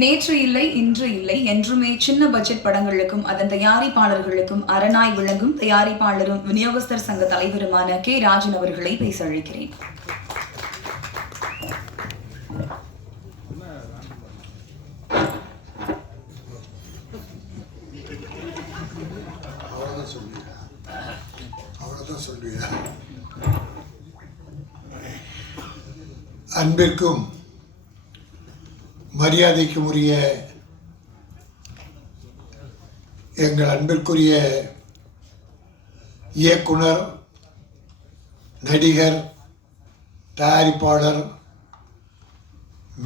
நேற்று இல்லை இன்று இல்லை என்றுமே சின்ன பட்ஜெட் படங்களுக்கும் அதன் தயாரிப்பாளர்களுக்கும் அரணாய் விளங்கும் தயாரிப்பாளரும் விநியோகஸ்தர் சங்க தலைவருமான கே ராஜன் அவர்களை பேச அழைக்கிறேன். அன்பிற்கும் மரியாதைக்கும் உரிய எங்கள் அன்பிற்குரிய இயக்குனர், நடிகர், தயாரிப்பாளர்,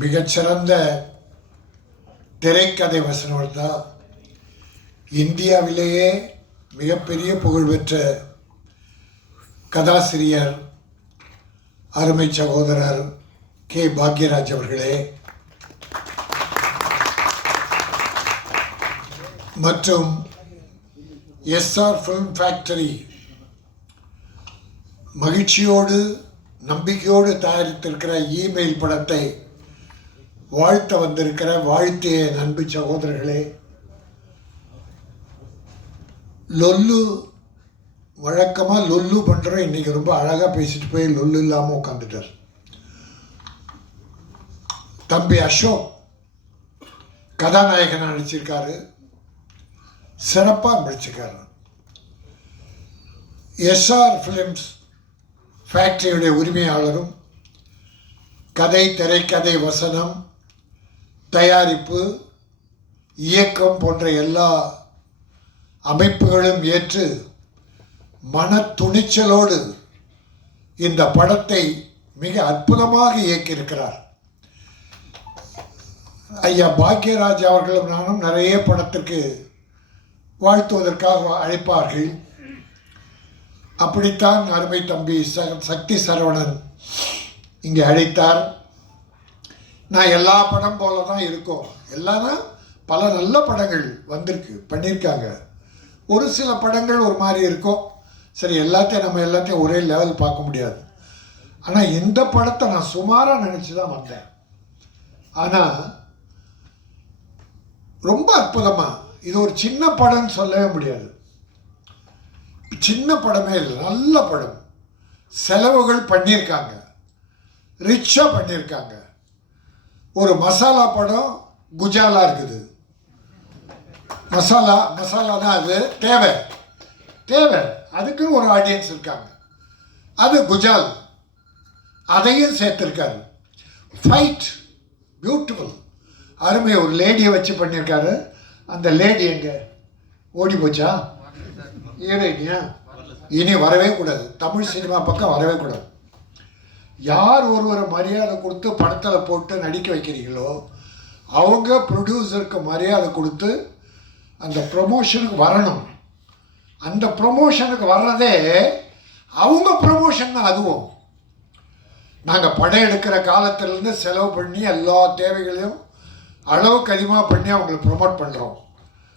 மிகச்சிறந்த திரைக்கதை வசனகர்த்தா, இந்தியாவிலேயே மிகப்பெரிய புகழ்பெற்ற கதாசிரியர், அருமை சகோதரர் கே பாக்யராஜ் அவர்களே, மற்றும் எஸ்ஆர் ஃபிலிம் ஃபேக்டரி மகிழ்ச்சியோடு நம்பிக்கையோடு தயாரித்திருக்கிற இமெயில் படத்தை வாழ்த்த வந்திருக்கிற வாழ்த்திய அன்பு சகோதரர்களே, லொல்லு வழக்கமாக லொல்லு பண்ணுறோம். இன்றைக்கி ரொம்ப அழகாக பேசிட்டு போய் லொல்லு இல்லாமல் உட்காந்துட்டார். தம்பி அசோக் கதாநாயகனாக நடிச்சிருக்காரு, சிறப்பாக நடிச்சிருக்காரு. எஸ்ஆர் ஃபிலிம்ஸ் ஃபேக்டரியுடைய உரிமையாளரும் கதை, திரைக்கதை, வசனம், தயாரிப்பு, இயக்கம் போன்ற எல்லா அமைப்புகளும் ஏற்று மன துணிச்சலோடு இந்த படத்தை மிக அற்புதமாக இயக்கியிருக்கிறார். ஐயா பாக்யராஜ் அவர்களும் நானும் நிறைய படத்திற்கு வாழ்த்துவதற்காக அழைப்பார்கள். அப்படித்தான் அருமை தம்பி சக்தி சரவணன் இங்கே அழைத்தார். நான் எல்லா படம் போல தான் இருக்கோம். எல்லாரும் பல நல்ல படங்கள் வந்திருக்கு, பண்ணியிருக்காங்க. ஒரு சில படங்கள் ஒரு மாதிரி இருக்கும். சரி, நம்ம எல்லாத்தையும் ஒரே லெவல் பார்க்க முடியாது. ஆனால் இந்த படத்தை நான் சுமாராக நினச்சி தான் வந்தேன். ஆனால் ரொம்ப அற்புதமாக, இது ஒரு சின்ன படம்னு சொல்லவே முடியாது. சின்ன படமே இல்லை, நல்ல படம். செலவுகள் பண்ணியிருக்காங்க, ரிச்சாக பண்ணியிருக்காங்க. ஒரு மசாலா படம் குஜாலா இருக்குது. மசாலா தான் அது தேவை அதுக்குன்னு ஒரு ஆடியன்ஸ் இருக்காங்க. அது குஜால், அதையும் சேர்த்துருக்காரு. ஃபைட் பியூட்டிஃபுல், அருமை. ஒரு லேடியை வச்சு பண்ணியிருக்காரு. அந்த லேடி எங்கே ஓடி போச்சா? ஹீரோயினியா? இனி வரவே கூடாது, தமிழ் சினிமா பக்கம் வரவே கூடாது. யார் ஒருவரை மரியாதை கொடுத்து படத்தில் போட்டு நடிக்க வைக்கிறீங்களோ அவங்க ப்ரொடியூசருக்கு மரியாதை கொடுத்து அந்த ப்ரொமோஷனுக்கு வரணும். அந்த ப்ரொமோஷனுக்கு வர்றதே அவங்க ப்ரொமோஷன் தான். அதுவும் நாங்கள் படம் எடுக்கிற காலத்திலேருந்து செலவு பண்ணி எல்லா தேவைகளையும் அளவுக்கு அதிகமாக பண்ணி அவங்களை ப்ரொமோட் பண்ணுறோம்.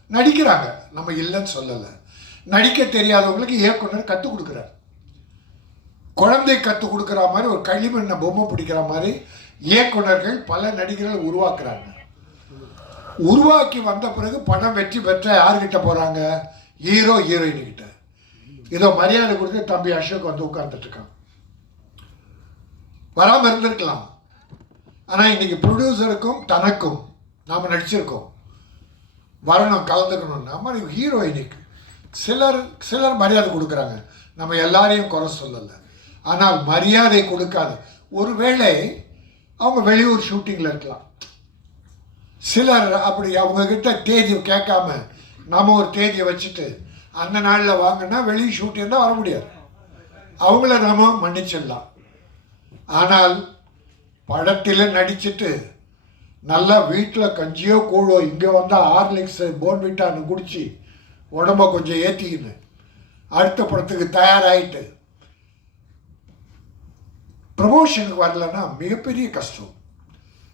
நடிக்கிறாங்க, நம்ம இல்லைன்னு சொல்லலை. நடிக்க தெரியாதவங்களுக்கு இயக்குனர் கற்றுக் கொடுக்குறார். குழந்தை கற்றுக் கொடுக்குற மாதிரி, ஒரு களிமண்ணை பொம்மை பிடிக்கிற மாதிரி இயக்குனர்கள் பல நடிகர்கள் உருவாக்குறாங்க. உருவாக்கி வந்த பிறகு படம் வெற்றி பெற்ற யார்கிட்ட போகிறாங்க? ஹீரோ ஹீரோயின்கிட்ட. இதோ மரியாதை கொடுத்து தம்பி அசோக் வந்து உட்கார்ந்துட்டுருக்கான். வராமல் இருந்திருக்கலாம். ஆனால் இன்றைக்கி ப்ரொடியூசருக்கும் தனக்கும் நாம் நடிச்சிருக்கோம், வரணும், கலந்துக்கணும். நம்ம ஹீரோயினுக்கு சிலர் மரியாதை கொடுக்குறாங்க. நம்ம எல்லாரையும் குறை சொல்லலை. ஆனால் மரியாதை கொடுக்காது. ஒருவேளை அவங்க வெளியூர் ஷூட்டிங்கில் இருக்கலாம். சிலர் அப்படி அவங்கக்கிட்ட தேதி கேட்காம நம்ம ஒரு தேதியை வச்சுட்டு அந்த நாளில் வாங்கினா வெளியூர் ஷூட்டிங் தான் வர முடியாது. அவங்கள நம்ம மன்னிச்சிடலாம். ஆனால் படத்தில் நடிச்சுட்டு நல்லா வீட்டில் கஞ்சியோ கூழோ, இங்கே வந்தால் ஹார்லிக்ஸு போன்விட்டான்னு குடித்து உடம்ப கொஞ்சம் ஏற்றிக்கின்னு அடுத்த படத்துக்கு தயாராகிட்டு ப்ரமோஷனுக்கு வரலன்னா மிகப்பெரிய கஷ்டம்.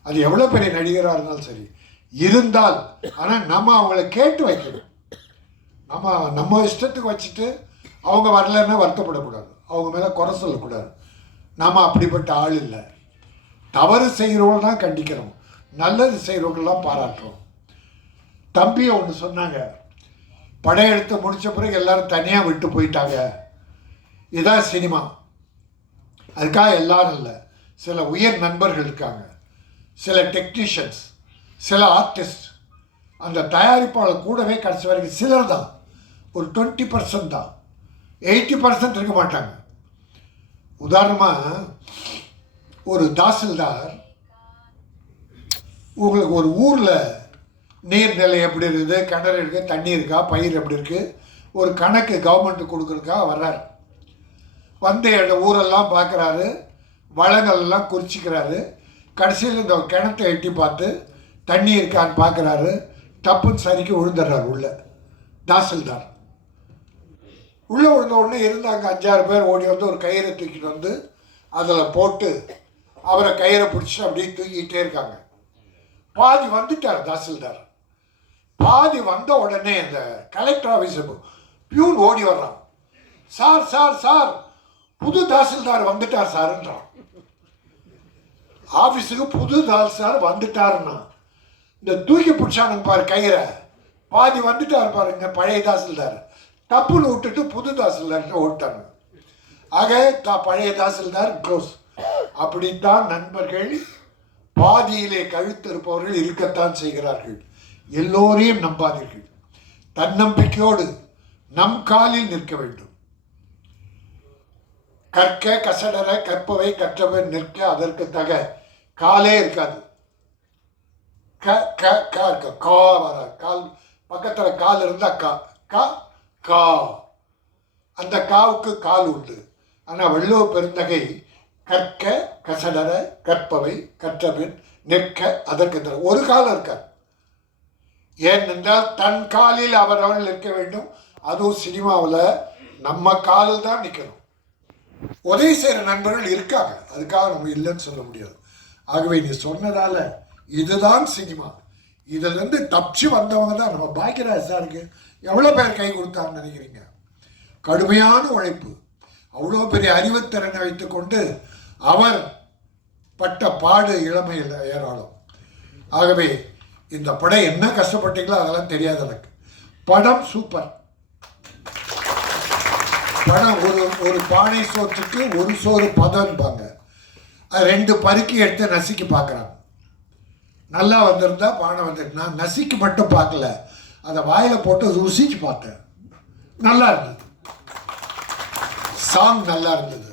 அது எவ்வளோ பெரிய நடிகராக இருந்தாலும் சரி இருந்தால். ஆனால் நம்ம அவங்கள கேட்டு வைக்கணும். நம்ம இஷ்டத்துக்கு வச்சுட்டு அவங்க வரலன்னா வருத்தப்படக்கூடாது, அவங்க மேலே குறை சொல்லக்கூடாது. நாம் அப்படிப்பட்ட ஆள் இல்லை. தவறு செய்கிறவங்க தான் கண்டிக்கிறோம். நல்லது செய்கிறவங்களாம் பாராட்டுறோம். தம்பியை ஒன்று சொன்னாங்க, படையெடுத்து முடித்த பிறகு எல்லாரும் தனியாக விட்டு போயிட்டாங்க, இதான் சினிமா. அதுக்காக எல்லாரும் இல்லை, சில உயர் நண்பர்கள் இருக்காங்க, சில டெக்னீஷியன்ஸ், சில ஆர்டிஸ்ட், அந்த தயாரிப்பாளர் கூடவே கடைசி வரைக்கும் சிலர் தான், ஒரு 20% தான், 80% இருக்க மாட்டாங்க. உதாரணமாக ஒரு தாசில்தார் உங்களுக்கு ஒரு ஊரில் நீர்நிலை எப்படி இருக்குது, கிணறு இருக்குது, தண்ணி இருக்கா, பயிர் எப்படி இருக்குது, ஒரு கணக்கு கவர்மெண்ட்டு கொடுக்குறதுக்காக வர்றாரு. வந்து ஊரெல்லாம் பார்க்குறாரு, வளங்கள்லாம் குறிச்சிக்கிறாரு. கடைசியில் இந்த கிணத்தை எட்டி பார்த்து தண்ணி இருக்கான்னு பார்க்குறாரு. டப்புன்னு சரிக்கு விழுந்துடுறாரு உள்ள தாசில்தார். உள்ளே விழுந்த உடனே இருந்தாங்க 5-6 பேர் ஓடி வந்து ஒரு கயிறை தூக்கிட்டு வந்து அதில் போட்டு அவரை கயிறை பிடிச்சி அப்படியே தூக்கிட்டே இருக்காங்க. பாதி வந்துட்டார் தாசில்தார். பாதி வந்த உடனே அந்த கலெக்டர் ஆஃபீஸ் பியூன் ஓடி வர்றான். சார் சார் சார், புது தாசில்தார் வந்துட்டார் சாருன்றான். ஆஃபீஸுக்கு புது தாசில்தார் வந்துட்டாருன்னா, இந்த தூக்கி பிடிச்சானுங்க பாரு கயிறை, பாதி வந்துட்டார் பாருங்க பழைய தாசில்தார், டப்புன்னு விட்டுட்டு புது தாசில்தார்கிட்ட ஓட்டாங்க. ஆக பழைய தாசில்தார் க்ளோஸ். அப்படித்தான் நண்பர்கள் பாதியிலே கழுத்திருப்பவர்கள் இருக்கத்தான் செய்கிறார்கள். எல்லோரையும் நம்பாதீர்கள். தன்னம்பிக்கையோடு நம் காலில் நிற்க வேண்டும். கற்க கசடர கற்பவை கற்றவன் நிற்க அதற்கு தக காலே இருக்காது. கா வர கால் பக்கத்தில் கால் இருந்தா கா அந்த காவுக்கு கால் உண்டு. ஆனால் வள்ளுவ பெருந்தகை கற்க கசடர கற்பவை கற்றபின் நிற்க அதற்கு தர ஒரு காலம் இருக்கார். ஏனென்றால் தன் காலில் அவரவர்கள் நிற்க வேண்டும். அதுவும் சினிமாவில் நம்ம காலில் தான் நிற்கணும். உதவி செய்கிற நண்பர்கள் இருக்காங்க, அதுக்காக நம்ம இல்லைன்னு சொல்ல முடியாது. ஆகவே நீ சொன்னதால இதுதான் சினிமா, இதிலிருந்து தப்பிச்சு வந்தவங்க தான் நம்ம பாக்கியராஜ் சாருக்கு எவ்வளோ பேர் கை கொடுத்தாங்கன்னு நினைக்கிறீங்க? கடுமையான உழைப்பு, அவ்வளோ பெரிய அறிவுத்திறனை வைத்துக்கொண்டு அவர் பட்ட பாடு இளமையில் ஏராளம். ஆகவே இந்த படம் என்ன கஷ்டப்பட்டீங்களோ அதெல்லாம் தெரியாது எனக்கு. படம் சூப்பர். படம் ஒரு பானை சோற்றுக்கு ஒரு சோறு பதம்பாங்க. அது 2 பருக்கி எடுத்து நசுக்கி பார்க்குறாங்க. நல்லா வந்திருந்தா பானை வந்துட்டு, நான் நசுக்கி மட்டும் பார்க்கல, அதை வாயில் போட்டு ருசிச்சு பார்த்தேன். நல்லா இருந்தது, சாங் நல்லா இருந்தது,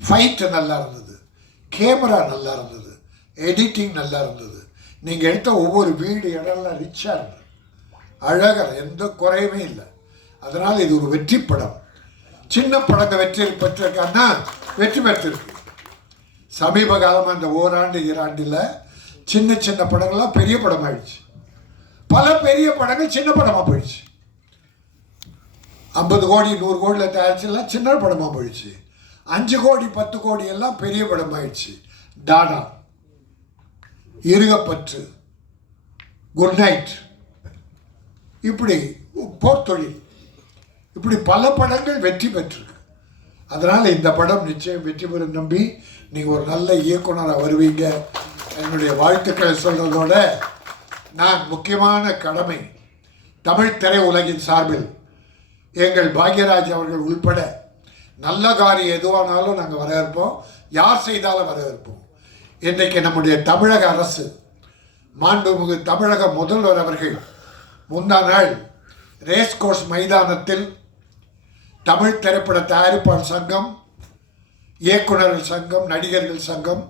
ஃபைட்டு நல்லா இருந்தது, கேமரா நல்லா இருந்தது, எடிட்டிங் நல்லா இருந்தது. நீங்கள் எடுத்த ஒவ்வொரு வீடு இடம்லாம் ரிச்சாக இருந்தது, அழகாக, எந்த குறையுமே இல்லை. அதனால் இது ஒரு வெற்றி படம். சின்ன படங்கள் வெற்றி பெற்றிருக்கான்னா வெற்றி பெற்றிருக்கு. சமீப காலமாக இந்த ஓராண்டு 2 ஆண்டில் சின்ன சின்ன படங்கள்லாம் பெரிய படம் ஆயிடுச்சு. பல பெரிய படங்கள் சின்ன படமாக போயிடுச்சு. 50 கோடி 100 கோடியில் தயாரிச்சுலாம் சின்ன படமாக போயிடுச்சு. 5 கோடி 10 கோடி எல்லாம் பெரிய படம் ஆயிடுச்சு. டாடா, இருகப்பற்று, குட் நைட், இப்படி போர்த்தொழில், இப்படி பல படங்கள் வெற்றி பெற்றிருக்கு. அதனால் இந்த படம் நிச்சயம் வெற்றி பெறும் நம்பி நீங்கள் ஒரு நல்ல இயக்குனராக வருவீங்க. என்னுடைய வாழ்த்துக்களை சொல்கிறதோட நான் முக்கியமான கடமை தமிழ் திரை உலகின் சார்பில் எங்கள் பாக்யராஜ் அவர்கள் உள்பட நல்ல காரியம் எதுவானாலும் நாங்கள் வரவேற்போம். யார் செய்தாலும் வரவேற்போம். இன்றைக்கு நம்முடைய தமிழக அரசு மாண்புமிகு தமிழக முதல்வர் அவர்கள் முந்தா நாள் ரேஸ் கோர்ஸ் மைதானத்தில் தமிழ் திரைப்பட தயாரிப்பாளர் சங்கம், இயக்குநர்கள் சங்கம், நடிகர்கள் சங்கம்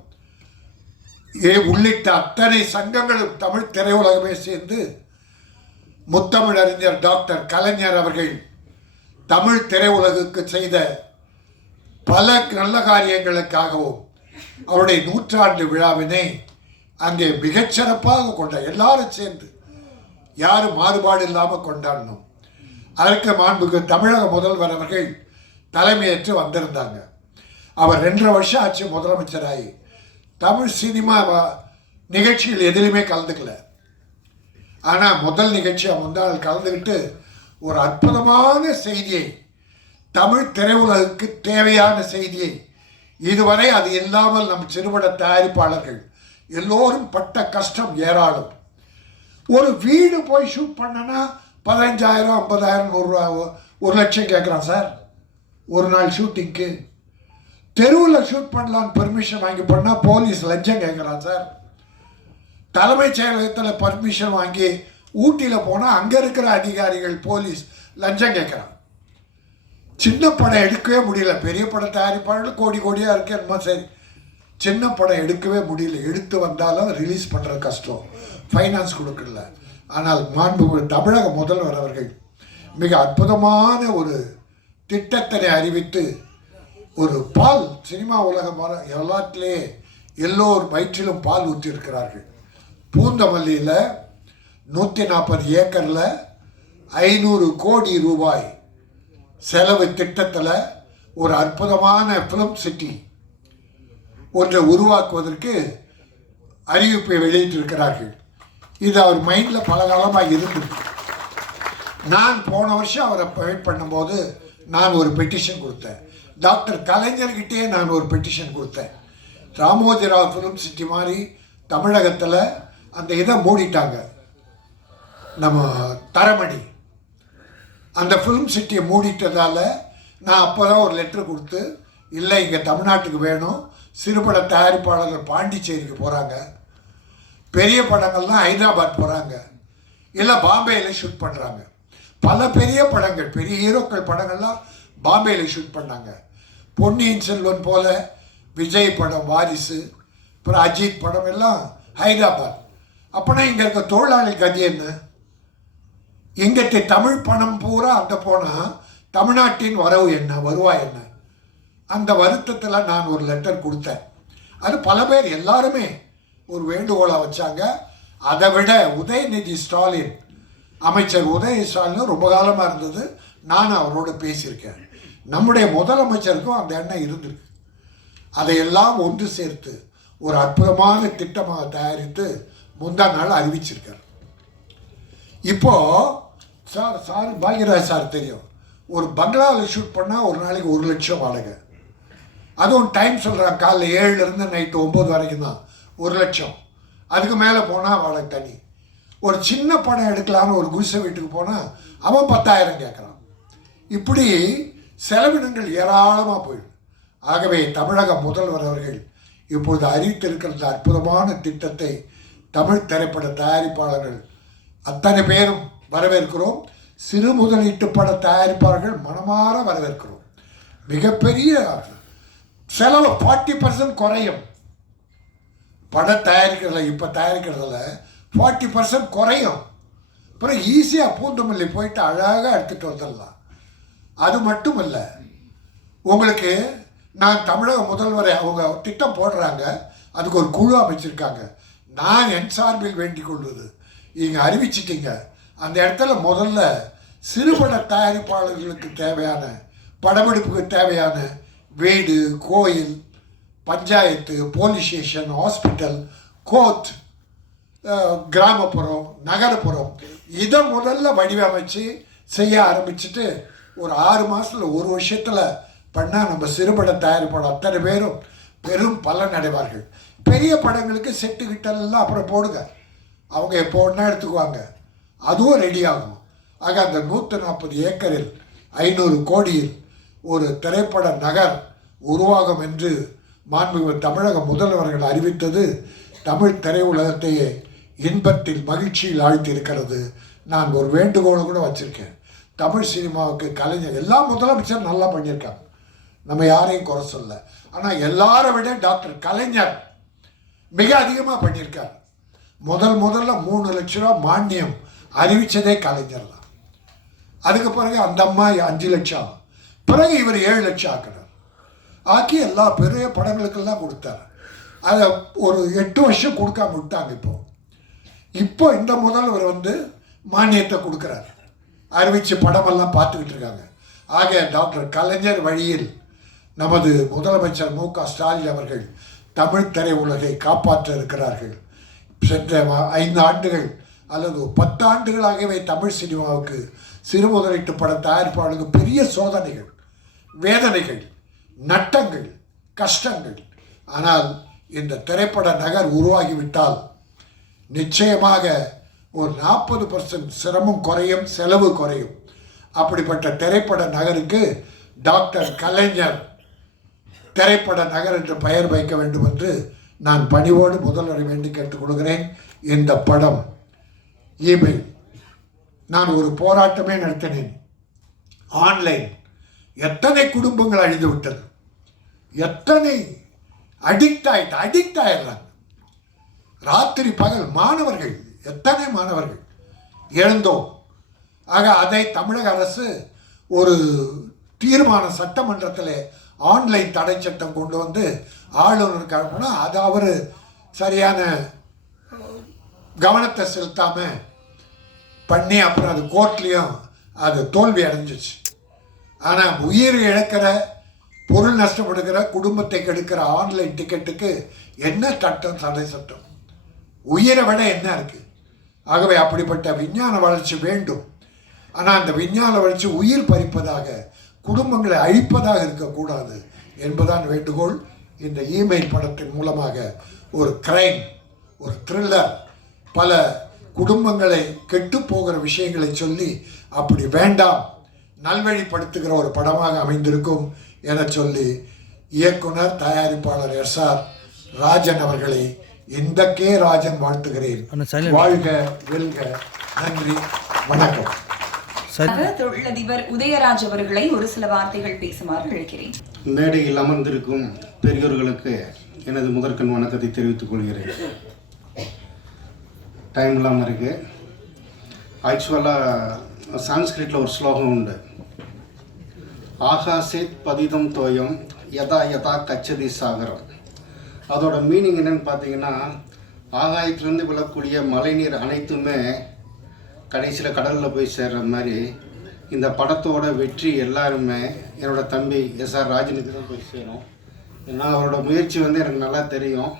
உள்ளிட்ட அத்தனை சங்கங்களும் தமிழ் திரையுலகமே சேர்ந்து முத்தமிழறிஞர் டாக்டர் கலைஞர் அவர்கள் தமிழ் திரையுலகுக்கு செய்த பல நல்ல காரியங்களுக்காகவும் அவருடைய 100ஆண்டு விழாவினை அங்கே மிகச்சிறப்பாக எல்லாரும் சேர்ந்து யாரும் மாறுபாடு இல்லாமல் கொண்டாடணும். அதற்கு மாண்புக்கு தமிழக முதல்வர் அவர்கள் தலைமையேற்று வந்திருந்தாங்க. அவர் 2.5 வருஷம் ஆச்சு முதலமைச்சராகி. தமிழ் சினிமா நிகழ்ச்சிகள் எதிலுமே கலந்துக்கல. ஆனால் முதல் நிகழ்ச்சியாக முந்தாள் கலந்துக்கிட்டு ஒரு அற்புதமான செய்தியை, தமிழ் திரையுலகுக்கு தேவையான செய்தியை, இதுவரை அது இல்லாமல் நம் சிறுபட தயாரிப்பாளர்கள் எல்லோரும் பட்ட கஷ்டம் ஏராளம். ஒரு வீடு போய் ஷூட் பண்ணனா 15,000, 50,000, 100,000, 1,00,000 கேட்குறான் சார் ஒரு நாள் ஷூட்டிங்க்கு. தெருவில் ஷூட் பண்ணலான்னு பெர்மிஷன் வாங்கி பண்ணால் போலீஸ் லஞ்சம் கேட்குறான் சார். தலைமைச் செயலகத்தில் பர்மிஷன் வாங்கி ஊட்டியில் போனால் அங்கே இருக்கிற அதிகாரிகள் போலீஸ் லஞ்சம் கேட்குறான். சின்ன படம் எடுக்கவே முடியல. பெரிய படம் தயாரிப்பாளர்கள் கோடி கோடியாக இருக்கு என்னமோ சரி, சின்ன படம் எடுக்கவே முடியல. எடுத்து வந்தாலும் ரிலீஸ் பண்ணுறது கஷ்டம், ஃபைனான்ஸ் கொடுக்கல. ஆனால் மாண்புமிகு தமிழக முதல்வர் அவர்கள் மிக அற்புதமான ஒரு திட்டத்தினை அறிவித்து ஒரு பால் சினிமா உலகம் எல்லாத்திலே எல்லோர் வயிற்றிலும் பால் ஊற்றியிருக்கிறார்கள். பூந்தமல்லியில் 140 ஏக்கரில் 500 கோடி ரூபாய் செலவு திட்டத்தில் ஒரு அற்புதமான ஃபிலிம் சிட்டி ஒன்றை உருவாக்குவதற்கு அறிவிப்பை வெளியிட்டிருக்கிறார்கள். இது அவர் மைண்டில் பல காலமாக இருந்திருக்கு. நான் போன வருஷம் அவரை வெயிட் பண்ணும்போது நான் ஒரு பெட்டிஷன் கொடுத்தேன். டாக்டர் கலைஞர்கிட்டே நான் ஒரு பெட்டிஷன் கொடுத்தேன். ராமோஜிராவ் ஃபிலிம் சிட்டி மாதிரி தமிழகத்தில் அந்த இதை மூடிட்டாங்க. நம்ம தரமணி அந்த ஃபிலிம் சிட்டியை மூடிட்டதால் நான் அப்போ தான் ஒரு லெட்டர் கொடுத்து, இல்லை இங்கே தமிழ்நாட்டுக்கு வேணும், சிறுபட தயாரிப்பாளர்கள் பாண்டிச்சேரிக்கு போகிறாங்க, பெரிய படங்கள்லாம் ஹைதராபாத் போகிறாங்க, இல்லை பாம்பேயில் ஷூட் பண்ணுறாங்க. பல பெரிய படங்கள், பெரிய ஹீரோக்கள் படங்கள்லாம் பாம்பேயில் ஷூட் பண்ணாங்க. பொன்னியின் செல்வன் போல விஜய் படம் வாரிசு, அப்புறம் அஜித் படம் எல்லாம் ஹைதராபாத். அப்போனா இங்கே இருக்க தொழிலாளி கதி என்ன? இங்கே தமிழ் பணம் பூரா அங்கே போனால் தமிழ்நாட்டின் வரவு என்ன, வருவாய் என்ன? அந்த வருத்தத்தில் நான் ஒரு லெட்டர் கொடுத்தேன். அது பல பேர் எல்லாருமே ஒரு வேண்டுகோளாக வச்சாங்க. அதை விட உதயநிதி ஸ்டாலின், அமைச்சர் உதயநிதி ஸ்டாலின் ரொம்ப காலமாக இருந்தது. நான் அவரோடு பேசியிருக்கேன். நம்முடைய முதலமைச்சருக்கும் அந்த எண்ணம் இருந்திருக்கு. அதையெல்லாம் ஒன்று சேர்த்து ஒரு அற்புதமான திட்டமாக தயாரித்து முந்தா நாள் அறிவிச்சிருக்கார். இப்போது சார் பாக்யராஜ் சார் தெரியும், ஒரு பங்களாவில் ஷூட் பண்ணால் ஒரு நாளைக்கு 1 லட்சம் வாடகை. அதுவும் டைம் சொல்கிறான், காலைல 7லேருந்து நைட்டு 9 வரைக்கும் தான் 1 லட்சம். அதுக்கு மேலே போனால் வாடகை தனி. ஒரு சின்ன படம் எடுக்கலான்னு ஒரு குடிசை வீட்டுக்கு போனால் அவன் 10,000 கேட்குறான். இப்படி செலவினங்கள் ஏராளமாக போயிடும். ஆகவே தமிழக முதல்வர் அவர்கள் இப்பொழுது அறிவித்திருக்கிற இந்த அற்புதமான திட்டத்தை தமிழ் திரைப்பட தயாரிப்பாளர்கள் அத்தனை பேரும் வரவேற்கிறோம். சிறு முதலீட்டு பட தயாரிப்பாளர்கள் மனமாற வரவேற்கிறோம். மிகப்பெரிய செலவு 40% குறையும். படம் தயாரிக்கிறதுல இப்போ தயாரிக்கிறதுல 40% குறையும். அப்புறம் ஈஸியாக பூந்தமல்லி போயிட்டு அழகாக எடுத்துகிட்டு வந்துடலாம். அது மட்டும் இல்லை, உங்களுக்கு நான் தமிழக முதல்வரை அவங்க திட்டம் போடுறாங்க, அதுக்கு ஒரு குழு அமைச்சிருக்காங்க. நான் என் சார்பில் வேண்டிக் கொள்வது, நீங்கள் அறிவிச்சிட்டீங்க, அந்த இடத்துல முதல்ல சிறுபட தயாரிப்பாளர்களுக்கு தேவையான படமெடுப்புக்கு தேவையான வீடு, கோயில், panchayat, police station, hospital, court, கிராமப்புறம், நகரப்புறம், இதை முதல்ல வடிவமைச்சு செய்ய ஆரம்பிச்சுட்டு ஒரு 6 மாதத்தில் 1 வருஷத்தில் பண்ணால் நம்ம சிறுபட தயாரிப்பாளர் அத்தனை பேரும் பெரும் பலன் அடைவார்கள். பெரிய படங்களுக்கு செட்டுக்கிட்டெல்லாம் அப்புறம் போடுங்க, அவங்க எப்போ ஒன்றா எடுத்துக்குவாங்க, அதுவும் ரெடி ஆகும். ஆக அந்த 140 ஏக்கரில் 500 கோடியில் ஒரு திரைப்பட நகர் உருவாகும் என்று மாண்புமிகு தமிழக முதல்வர்கள் அறிவித்தது தமிழ் திரையுலகத்தையே இன்பத்தில் மகிழ்ச்சியில் ஆழ்த்தியிருக்கிறது. நான் ஒரு வேண்டுகோளை கூட வச்சுருக்கேன். தமிழ் சினிமாவுக்கு கலைஞர் எல்லா முதலமைச்சரும் நல்லா பண்ணியிருக்காங்க, நம்ம யாரையும் குறை சொல்ல. ஆனால் எல்லாரை விட டாக்டர் கலைஞர் மிக அதிகமாக பண்ணியிருக்கார். முதல்ல 3 லட்ச ரூபா மானியம் அறிவித்ததே கலைஞர் தான். அதுக்கு பிறகு அந்த அம்மா 5 லட்சம், பிறகு இவர் 7 லட்சம் ஆக்கினார். ஆக்கி எல்லா பெரிய படங்களுக்கெல்லாம் கொடுத்தார். அதை ஒரு 8 வருஷம் கொடுக்காம விட்டாங்க. இப்போ இந்த முதல்வர் மானியத்தை கொடுக்குறாரு, அறிவிச்சு படமெல்லாம் பார்த்துக்கிட்டு இருக்காங்க. ஆக டாக்டர் கலைஞர் வழியில் நமது முதலமைச்சர் மு.க. ஸ்டாலின் அவர்கள் தமிழ் திரையுலகை காப்பாற்ற இருக்கிறார்கள். சென்ற 5 ஆண்டுகள் அல்லது 10 ஆண்டுகளாகவே தமிழ் சினிமாவுக்கு சிறு முதலீட்டு பட தயாரிப்பாளர்களுக்கு பெரிய சோதனைகள், வேதனைகள், நட்டங்கள், கஷ்டங்கள். ஆனால் இந்த திரைப்பட நகர் உருவாகிவிட்டால் நிச்சயமாக ஒரு 40% சிரமம் குறையும், செலவு குறையும். அப்படிப்பட்ட திரைப்பட நகருக்கு டாக்டர் கலைஞர் திரைப்பட நகர் என்று பெயர் வைக்க வேண்டும் என்று நான் பணிவோடு முதல்வரை வேண்டி கேட்டுக்கொள்கிறேன். இந்த படம் இமெயில் நான் ஒரு போராட்டமே நடத்தினேன். ஆன்லைன் எத்தனை குடும்பங்கள் அழிந்து விட்டது, எத்தனை அடிக்ட் ஆயிடுறாங்க. ராத்திரி பகல் மாணவர்கள், எத்தனை மாணவர்கள் இழந்தோம். ஆக அதை தமிழக அரசு ஒரு தீர்மானம் சட்டமன்றத்தில் ஆன்லைன் தடை சட்டம் கொண்டு வந்து ஆளுநருக்கு அனுப்பினா அது அவர் சரியான கவனத்தை செலுத்தாமல் பண்ணி அப்புறம் அது கோர்ட்லேயும் அது தோல்வி அடைஞ்சிச்சு. ஆனால் உயிர் இழக்கிற, பொருள் நஷ்டப்படுகிற, குடும்பத்தை கெடுக்கிற ஆன்லைன் டிக்கெட்டுக்கு என்ன சட்டம், தடை சட்டம்? உயிரை விட என்ன இருக்குது? ஆகவே அப்படிப்பட்ட விஞ்ஞான வளர்ச்சி வேண்டும். ஆனால் அந்த விஞ்ஞான வளர்ச்சி உயிர் பறிப்பதாக, குடும்பங்களை அழிப்பதாக இருக்கக்கூடாது என்பதான் வேண்டுகோள். இந்த இமெயில் படத்தின் மூலமாக ஒரு கிரைம், ஒரு த்ரில்லர், பல குடும்பங்களை கெட்டு போகிற விஷயங்களை சொல்லி அப்படி வேண்டாம், நல்வழிப்படுத்துகிற ஒரு படமாக அமைந்திருக்கும் என சொல்லி இயக்குனர் தயாரிப்பாளர் SR ராஜன் அவர்களை இந்த கே ராஜன் வாழ்த்துகிறேன். வாழ்க வெல்க. நன்றி, வணக்கம். தொழிலதிபர் உதயராஜ் அவர்களை ஒரு சில வார்த்தைகள் பேசுமாறு அழைக்கிறேன். மேடையில் அமர்ந்திருக்கும் பெரியோர்களுக்கு எனது முதற்கண் வணக்கத்தை தெரிவித்துக் கொள்கிறேன். டைம் இல்லாமல் இருக்கு. ஆக்சுவலாக சான்ஸ்கிரிட்டில் ஒரு ஸ்லோகம் உண்டு, ஆகாசேத் பதிதம் தோயம் யதா யதா கச்சதி சாகரம். அதோட மீனிங் என்னன்னு பார்த்தீங்கன்னா, ஆகாயத்திலேருந்து விழக்கூடிய மழைநீர் அனைத்துமே கடைசியில் கடலில் போய் சேர்ற மாதிரி இந்த படத்தோட வெற்றி எல்லாருமே என்னோட தம்பி SR ராஜனுக்கு தான் போய் சேரும். ஏன்னா அவரோட முயற்சி வந்து எனக்கு நல்லா தெரியும்.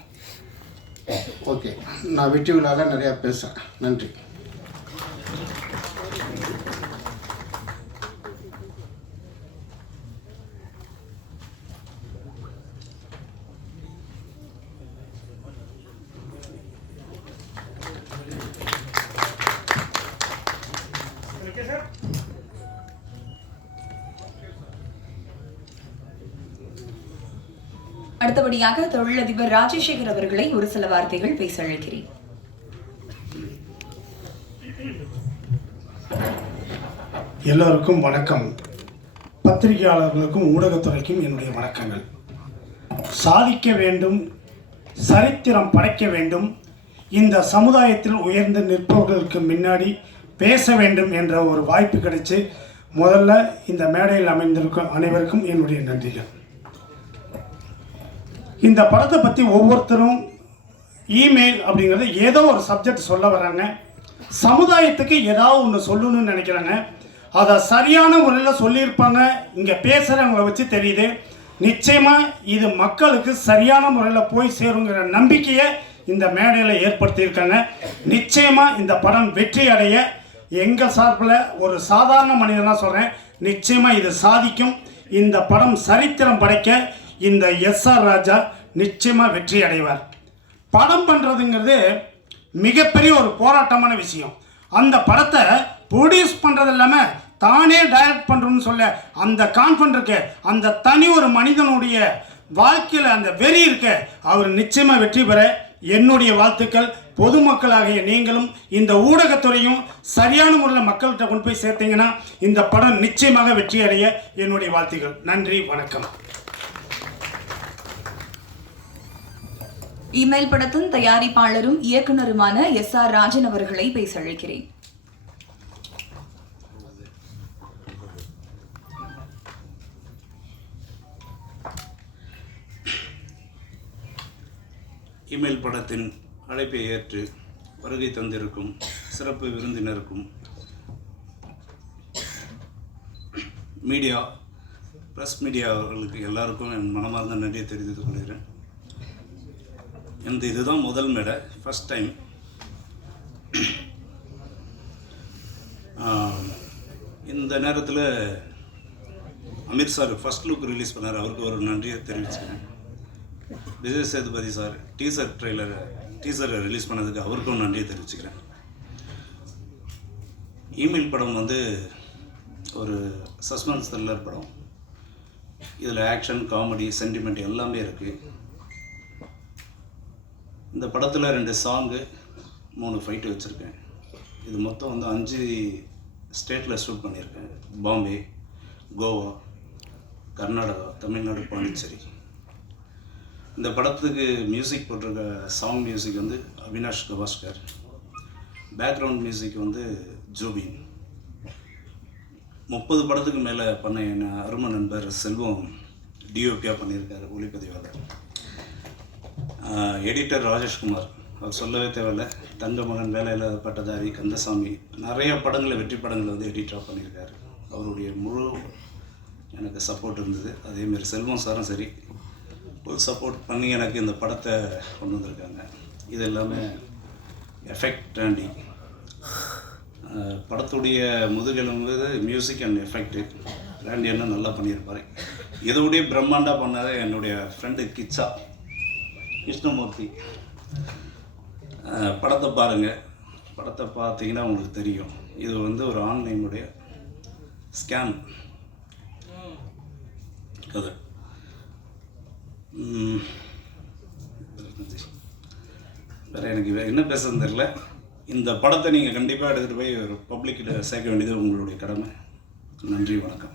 ஓகே, நான் வெற்றி விழாவில் நிறையா பேசுகிறேன். நன்றி. அடுத்தபடியாக தொழிலதிபர் ராஜசேகர் அவர்களை ஒரு சில வார்த்தைகள் பேச அழைக்கிறேன். எல்லோருக்கும் வணக்கம். பத்திரிகையாளர்களுக்கும் ஊடகத்துறைக்கும் என்னுடைய வணக்கங்கள். சாதிக்க வேண்டும், சரித்திரம் படைக்க வேண்டும், இந்த சமுதாயத்தில் உயர்ந்து நிற்பவர்களுக்கு முன்னாடி பேச வேண்டும் என்ற ஒரு வாய்ப்பு கிடைச்சு முதல்ல இந்த மேடையில் அமைந்திருக்கும் அனைவருக்கும் என்னுடைய நன்றிகள். இந்த படத்தை பற்றி ஒவ்வொருத்தரும் இமெயில் அப்படிங்கிறது ஏதோ ஒரு சப்ஜெக்ட் சொல்ல வராங்க, சமுதாயத்துக்கு ஏதாவது ஒன்று சொல்லணும்னு நினைக்கிறாங்க. அதை சரியான முறையில் சொல்லியிருப்பாங்க. இங்கே பேசுகிறவங்கள வச்சு தெரியுது. நிச்சயமாக இது மக்களுக்கு சரியான முறையில் போய் சேருங்கிற நம்பிக்கையை இந்த மேடையில் ஏற்படுத்தியிருக்காங்க. நிச்சயமாக இந்த படம் வெற்றி அடைய எங்கள் சார்பில் ஒரு சாதாரண மனிதனாக சொல்கிறேன், நிச்சயமாக இது சாதிக்கும். இந்த படம் சரித்திரம் படைக்க இந்த SR ராஜா நிச்சயமாக வெற்றி அடைவார். படம் பண்ணுறதுங்கிறது மிகப்பெரிய ஒரு போராட்டமான விஷயம். அந்த படத்தை ப்ரொடியூஸ் பண்ணுறது இல்லாமல் தானே டைரக்ட் பண்ணுறோன்னு சொல்ல அந்த கான்ஃபிடன்ட் இருக்கு, அந்த தனி ஒரு மனிதனுடைய வாழ்க்கையில் அந்த வெறி இருக்கு. அவர் நிச்சயமாக வெற்றி பெற என்னுடைய வாழ்த்துக்கள். பொதுமக்களாகிய நீங்களும் இந்த ஊடகத்துறையும் சரியான முறையில் மக்கள்கிட்ட கொண்டு போய் சேர்த்தீங்கன்னா இந்த படம் நிச்சயமாக வெற்றி அடைய என்னுடைய வாழ்த்துக்கள். நன்றி, வணக்கம். இமெயில் படத்தின் தயாரிப்பாளரும் இயக்குனருமான SR ராஜன் அவர்களை பேச அழைக்கிறேன். இமெயில் படத்தின் அழைப்பை ஏற்று வருகை தந்திருக்கும் சிறப்பு விருந்தினருக்கும் மீடியா, ப்ரெஸ் மீடியா அவர்களுக்கு எல்லாருக்கும் என் மனமார்ந்த நன்றியை தெரிவித்துக் கொள்கிறேன். எனது இதுதான் முதல் மேடை, ஃபஸ்ட் டைம். இந்த நேரத்தில் Aamir sir first look release பண்ணார், அவருக்கு ஒரு நன்றியை தெரிவிச்சுக்கிறேன். விஜய் சேதுபதி சார் டீசரை ரிலீஸ் பண்ணதுக்கு அவருக்கும் நன்றியை தெரிவிச்சுக்கிறேன். இமெயில் படம் வந்து ஒரு சஸ்பென்ஸ் த்ரில்லர் படம். இதில் ஆக்ஷன், காமெடி, சென்டிமெண்ட் எல்லாமே இருக்குது. இந்த படத்தில் 2 சாங்கு, 3 ஃபைட்டு வச்சுருக்கேன். இது மொத்தம் வந்து 5 ஸ்டேட்டில் ஷூட் பண்ணியிருக்கேன். பாம்பே, கோவா, கர்நாடகா, தமிழ்நாடு, பாண்டிச்சேரி. இந்த படத்துக்கு மியூசிக் போட்டிருக்க சாங் மியூசிக் வந்து அவினாஷ் கவாஸ்கர். பேக்ரவுண்ட் மியூசிக் வந்து ஜூபின். 30 படத்துக்கு மேலே பண்ண என் அருமை நண்பர் செல்வம் டிஓபியாக பண்ணியிருக்காரு, ஒளிப்பதிவாளர். எடிட்டர் ராஜேஷ்குமார், அவர் சொல்லவே தேவையில்லை. தங்க மகன், வேலை இல்லாத பட்டதாரி, கந்தசாமி, நிறைய படங்களை, வெற்றி படங்களை வந்து எடிட்டராக பண்ணியிருக்காரு. அவருடைய முழு எனக்கு சப்போர்ட் இருந்தது. அதேமாரி செல்வம் சாரும் சரி, ஃபுல் சப்போர்ட் பண்ணி எனக்கு இந்த படத்தை கொண்டு வந்திருக்காங்க. இது எல்லாமே எஃபெக்ட் ஆண்டி. படத்துடைய முதுகெலும்பு மியூசிக் அண்ட் எஃபெக்ட்டு. ராண்டி என்ன நல்லா பண்ணியிருப்பார். இதோடைய பிரம்மாண்டாக பண்ணாத என்னுடைய ஃப்ரெண்டு கிருஷ்ணமூர்த்தி. படத்தை பாருங்கள். படத்தை பார்த்தீங்கன்னா உங்களுக்கு தெரியும். இது வந்து ஒரு ஆன்லைனுடைய ஸ்கேம் கதை. வேறு எனக்கு என்ன பேசுறது தெரியல. இந்த படத்தை நீங்கள் கண்டிப்பாக எடுத்துகிட்டு போய் ஒரு பப்ளிக்கிட்ட சேர்க்க வேண்டியது உங்களுடைய கடமை. நன்றி, வணக்கம்.